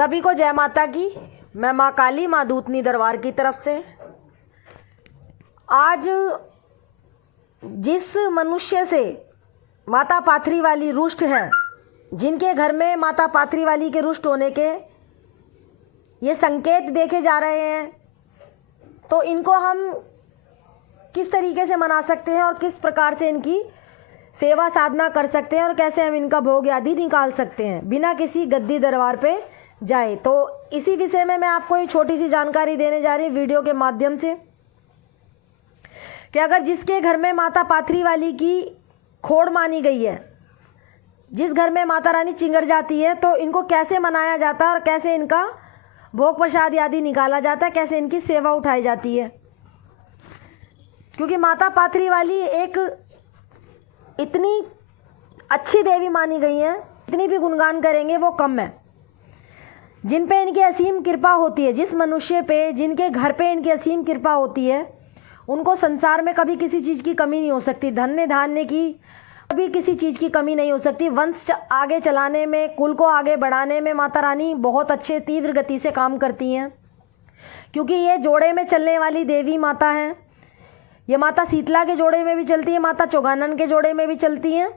सभी को जय माता की। मैं माँ काली माँ दूतनी दरबार की तरफ से आज जिस मनुष्य से माता पाथरी वाली रुष्ट है, जिनके घर में माता पाथरी वाली के रुष्ट होने के ये संकेत देखे जा रहे हैं, तो इनको हम किस तरीके से मना सकते हैं और किस प्रकार से इनकी सेवा साधना कर सकते हैं और कैसे हम इनका भोग आदि निकाल सकते हैं बिना किसी गद्दी दरबार पे जाए। तो इसी विषय में मैं आपको एक छोटी सी जानकारी देने जा रही हूँ वीडियो के माध्यम से कि अगर जिसके घर में माता पाथरी वाली की खोड़ मानी गई है, जिस घर में माता रानी चिंगड़ जाती है, तो इनको कैसे मनाया जाता है और कैसे इनका भोग प्रसाद आदि निकाला जाता है, कैसे इनकी सेवा उठाई जाती है। क्योंकि माता पाथरी वाली एक इतनी अच्छी देवी मानी गई है, इतनी भी गुणगान करेंगे वो कम है। जिन पे इनकी असीम कृपा होती है, जिस मनुष्य पे, जिनके घर पे इनकी असीम कृपा होती है, उनको संसार में कभी किसी चीज़ की कमी नहीं हो सकती। धन्य धान्य की कभी किसी चीज़ की कमी नहीं हो सकती। वंश आगे चलाने में, कुल को आगे बढ़ाने में माता रानी बहुत अच्छे तीव्र गति से काम करती हैं, क्योंकि ये जोड़े में चलने वाली देवी माता है। ये माता शीतला के जोड़े में भी चलती है, माता चौगानन के जोड़े में भी चलती हैं,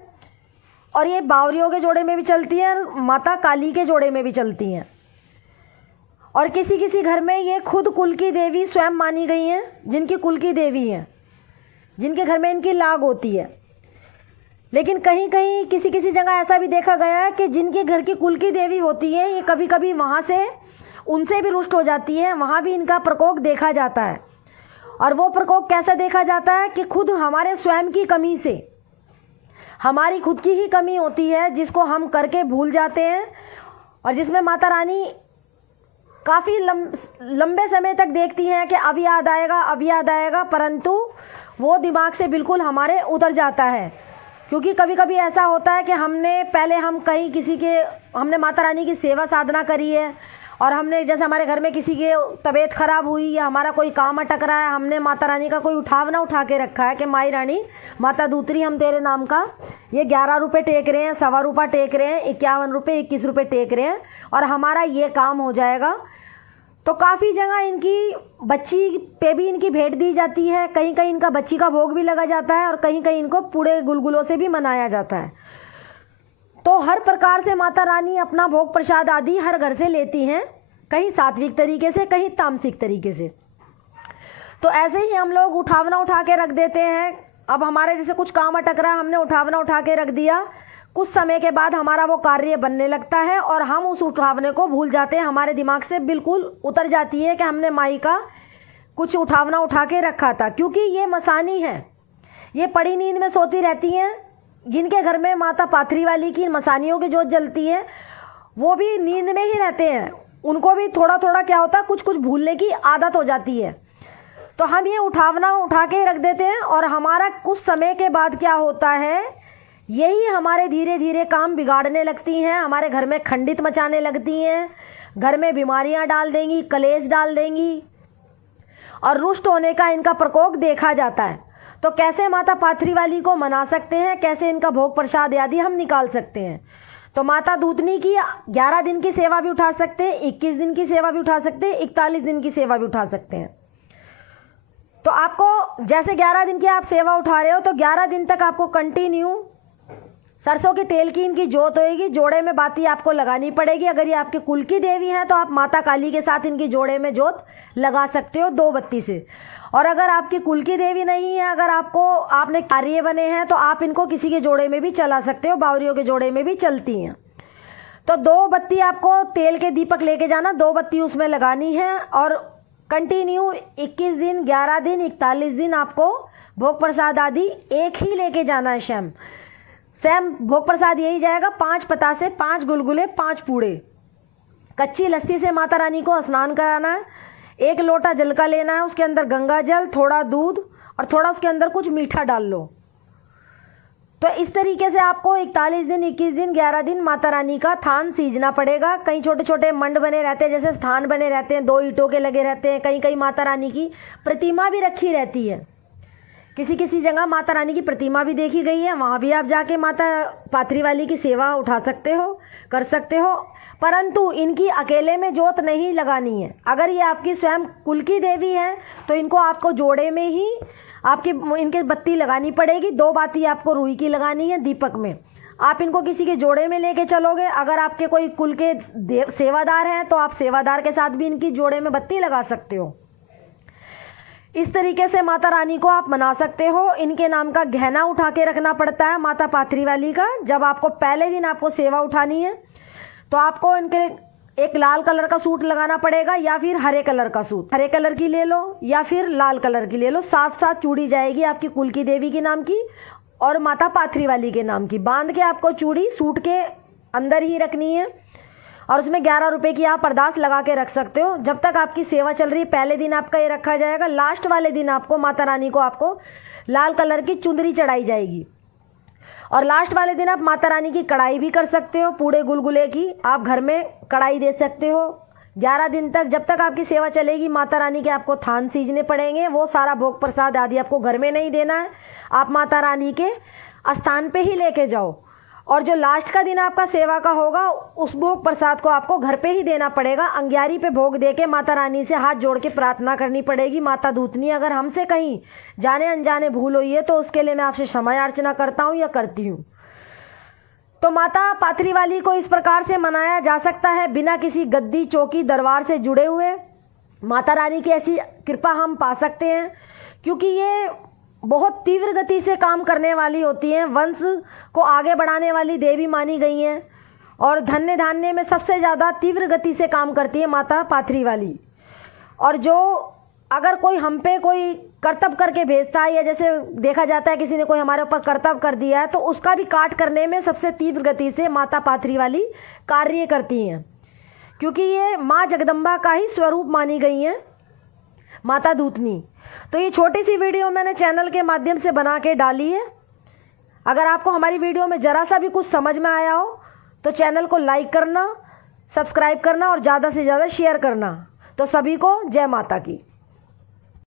और ये बावरियों के जोड़े में भी चलती हैं, माता काली के जोड़े में भी चलती हैं। और किसी किसी घर में ये खुद कुल की देवी स्वयं मानी गई हैं, जिनकी कुल की देवी हैं, जिनके घर में इनकी लाग होती है। लेकिन कहीं कहीं किसी किसी जगह ऐसा भी देखा गया है कि जिनके घर की कुल की देवी होती है, ये कभी कभी वहाँ से उनसे भी रुष्ट हो जाती है, वहाँ भी इनका प्रकोप देखा जाता है। और वो प्रकोप कैसा देखा जाता है कि खुद हमारे स्वयं की कमी से, हमारी खुद की ही कमी होती है जिसको हम करके भूल जाते हैं, और जिसमें माता रानी काफ़ी लंबे समय तक देखती हैं कि अब याद आएगा, अब याद आएगा, परंतु वो दिमाग से बिल्कुल हमारे उतर जाता है। क्योंकि कभी कभी ऐसा होता है कि हम कहीं किसी के हमने माता रानी की सेवा साधना करी है, और हमने जैसे हमारे घर में किसी की तबीयत खराब हुई या हमारा कोई काम अटक रहा है, हमने माता रानी का कोई उठावना उठा के रखा है कि माई रानी माता दूतरी हम तेरे नाम का ये 11 रुपये टेक रहे हैं, 1.25 रुपये टेक रहे हैं, 51 रुपये 21 रुपये टेक रहे हैं, और हमारा ये काम हो जाएगा। तो काफ़ी जगह इनकी बच्ची पे भी इनकी भेंट दी जाती है, कहीं कहीं इनका बच्ची का भोग भी लगा जाता है, और कहीं कहीं इनको पूरे गुलगुलों से भी मनाया जाता है। तो हर प्रकार से माता रानी अपना भोग प्रसाद आदि हर घर से लेती हैं, कहीं सात्विक तरीके से, कहीं तामसिक तरीके से। तो ऐसे ही हम लोग उठावना उठा के रख देते हैं। अब हमारे जैसे कुछ काम अटक रहा है, हमने उठावना उठा के रख दिया, कुछ समय के बाद हमारा वो कार्य बनने लगता है और हम उस उठावने को भूल जाते हैं, हमारे दिमाग से बिल्कुल उतर जाती है कि हमने माई का कुछ उठावना उठा के रखा था। क्योंकि ये मसानी है, ये पड़ी नींद में सोती रहती हैं। जिनके घर में माता पाथरी वाली की मसानियों की जोत जलती है, वो भी नींद में ही रहते हैं, उनको भी थोड़ा थोड़ा क्या होता है, कुछ कुछ भूलने की आदत हो जाती है। तो हम ये उठावना उठा के रख देते हैं, और हमारा कुछ समय के बाद क्या होता है, यही हमारे धीरे धीरे काम बिगाड़ने लगती हैं, हमारे घर में खंडित मचाने लगती हैं, घर में बीमारियां डाल देंगी, कलेश डाल देंगी, और रुष्ट होने का इनका प्रकोप देखा जाता है। तो कैसे माता पाथरी वाली को मना सकते हैं, कैसे इनका भोग प्रसाद आदि हम निकाल सकते हैं। तो माता दूतनी की 11 दिन की सेवा भी उठा सकते हैं, 21 दिन की सेवा भी उठा सकते हैं, 41 दिन की सेवा भी उठा सकते हैं। तो आपको जैसे 11 दिन की आप सेवा उठा रहे हो, तो 11 दिन तक आपको कंटिन्यू सरसों के तेल की इनकी जोत होएगी, जोड़े में बाती आपको लगानी पड़ेगी। अगर ये आपके कुल की देवी हैं तो आप माता काली के साथ इनकी जोड़े में जोत लगा सकते हो 2 बत्ती से। और अगर आपकी कुल की देवी नहीं है, अगर आपने कार्य बने हैं, तो आप इनको किसी के जोड़े में भी चला सकते हो, बावरियों के जोड़े में भी चलती हैं। तो 2 बत्ती आपको तेल के दीपक लेके जाना, 2 बत्ती उसमें लगानी है, और कंटिन्यू 21 दिन, 11 दिन, 41 दिन आपको भोग प्रसाद आदि एक ही लेके जाना है। सेम भोग प्रसाद यही जाएगा, 5 पतासे, 5 गुलगुले, 5 पूड़े। कच्ची लस्सी से माता रानी को स्नान कराना है, 1 लोटा जल का लेना है, उसके अंदर गंगा जल, थोड़ा दूध और थोड़ा उसके अंदर कुछ मीठा डाल लो। तो इस तरीके से आपको 41 दिन, 21 दिन, 11 दिन माता रानी का थान सींचना पड़ेगा। कहीं छोटे छोटे मंड बने रहते हैं, जैसे स्थान बने रहते हैं, 2 ईंटों के लगे रहते हैं, कहीं कहीं माता रानी की प्रतिमा भी रखी रहती है। किसी किसी जगह माता रानी की प्रतिमा भी देखी गई है, वहाँ भी आप जाके माता पाथरी वाली की सेवा उठा सकते हो। कर सकते हो, परंतु इनकी अकेले में जोत नहीं लगानी है। अगर ये आपकी स्वयं कुल की देवी है तो इनको आपको जोड़े में ही आपकी इनके बत्ती लगानी पड़ेगी। 2 बाती आपको रुई की लगानी है दीपक में। आप इनको किसी के जोड़े में लेके चलोगे, अगर आपके कोई कुल के सेवादार हैं तो आप सेवादार के साथ भी इनकी जोड़े में बत्ती लगा सकते हो। इस तरीके से माता रानी को आप मना सकते हो। इनके नाम का गहना उठा के रखना पड़ता है माता पाथरी वाली का। जब आपको पहले दिन आपको सेवा उठानी है तो आपको इनके एक लाल कलर का सूट लगाना पड़ेगा या फिर हरे कलर का सूट, हरे कलर की ले लो या फिर लाल कलर की ले लो। साथ साथ चूड़ी जाएगी आपकी कुल की देवी के नाम की और माता पाथरी वाली के नाम की। बांध के आपको चूड़ी सूट के अंदर ही रखनी है और उसमें 11 रुपए की आप अरदास लगा के रख सकते हो। जब तक आपकी सेवा चल रही है पहले दिन आपका ये रखा जाएगा। लास्ट वाले दिन आपको माता रानी को आपको लाल कलर की चुंदरी चढ़ाई जाएगी और लास्ट वाले दिन आप माता रानी की कढ़ाई भी कर सकते हो। पूरे गुलगुले की आप घर में कढ़ाई दे सकते हो। 11 दिन तक जब तक आपकी सेवा चलेगी माता रानी के आपको थान सींचने पड़ेंगे। वो सारा भोग प्रसाद आदि आपको घर में नहीं देना है, आप माता रानी के स्थान पे ही लेके जाओ। और जो लास्ट का दिन आपका सेवा का होगा उस भोग प्रसाद को आपको घर पे ही देना पड़ेगा। अंग्यारी पे भोग देके माता रानी से हाथ जोड़ के प्रार्थना करनी पड़ेगी। माता दूतनी अगर हमसे कहीं जाने अनजाने भूल हुई है तो उसके लिए मैं आपसे क्षमा याचना करता हूँ या करती हूँ। तो माता पाथरी वाली को इस प्रकार से मनाया जा सकता है बिना किसी गद्दी चौकी दरबार से जुड़े हुए। माता रानी की ऐसी कृपा हम पा सकते हैं क्योंकि ये बहुत तीव्र गति से काम करने वाली होती हैं। वंश को आगे बढ़ाने वाली देवी मानी गई हैं और धन्य धान्य में सबसे ज़्यादा तीव्र गति से काम करती है माता पाथरी वाली। और जो अगर कोई हम पे कोई कर्तव्य करके भेजता है या जैसे देखा जाता है किसी ने कोई हमारे ऊपर कर्तव्य कर दिया है तो उसका भी काट करने में सबसे तीव्र गति से माता पाथरी वाली कार्य करती हैं क्योंकि ये माँ जगदम्बा का ही स्वरूप मानी गई हैं माता दूतनी। तो ये छोटी सी वीडियो मैंने चैनल के माध्यम से बना के डाली है। अगर आपको हमारी वीडियो में ज़रा सा भी कुछ समझ में आया हो तो चैनल को लाइक करना, सब्सक्राइब करना और ज़्यादा से ज़्यादा शेयर करना। तो सभी को जय माता की।